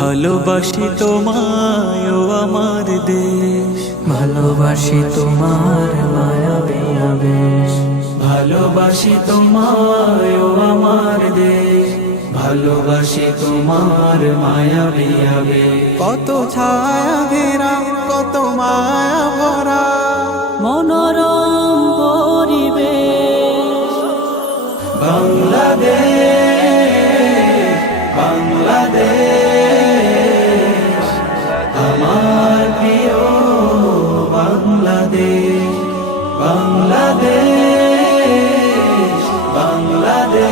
ভালোবাসি তোমায় ও আমার দেশ, ভালোবাসি তোমার মায়াবী আবেশ। ভালোবাসি তোমায় ও আমার দেশ, ভালোবাসি তোমার মায়াবী আবেশ। কত ছায়া ঘেরা কত মায়া ভরা মনোরম পরিবেশ। বাংলাদেশ বাংলাদেশ আমার প্রিয় বাংলাদেশ, বাংলাদেশ বাংলাদেশ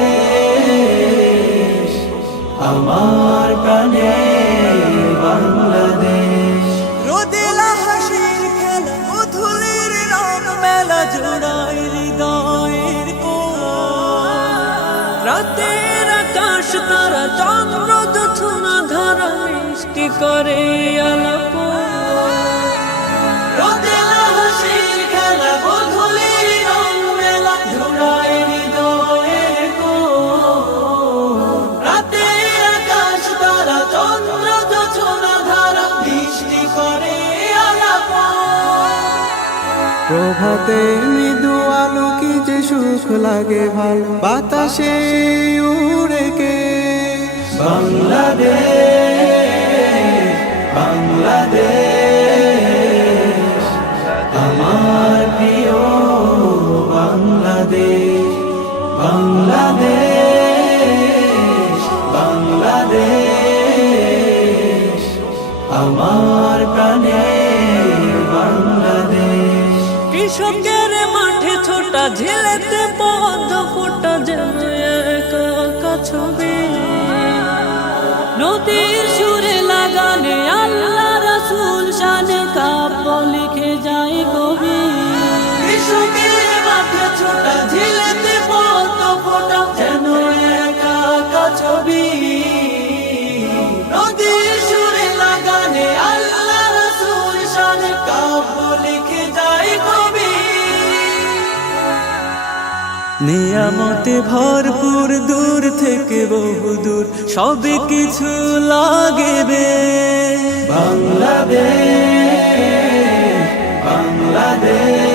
আমার প্রাণের বাংলাদেশ। রোদেলা হাসির খেলা মধুলির রং মেলা জোড়ায় হৃদয়ের কোণ। রাতের আকাশ তারা চন্দ্র জোছনা ধারা মিষ্টি করে আলাপ। রোদেলা হাসির খেলা মধুলির রং মেলা জোড়ায় হৃদয়ের কোণ। রাতের আকাশ তারা চন্দ্র জোছনা ধারা মিষ্টি করে আলাপ। প্রভাতে মৃদু আলো কি যে সুখ লাগে ভালো বাতাসে উড়ে কে। বাংলাদেশ বাংলাদেশ আমার প্রিয় বাংলাদেশ, বাংলাদেশ বাংলাদেশ আমার প্রাণের বাংলাদেশ। কৃষকের মাঠে ছোটা ঝিলেতে পদ্ম ফোটা যেন একা ছবি। নদীর সুরে লাগানে আল্লাহ রাসূল শানে কাব্য লিখে যায় কবি। কৃষকের মাঠে ছোটা ঝিলেতে পদ্ম ফোটা যেন একা ছবি। নদীর সুরে লাগানে আল্লাহ রাসূল শানে কাব্য লিখে যায় কবি। নিয়ামতে ভরপুর দূর থেকে বহুদূর সবে কিছু লাগবে। বাংলাদেশ বাংলাদেশ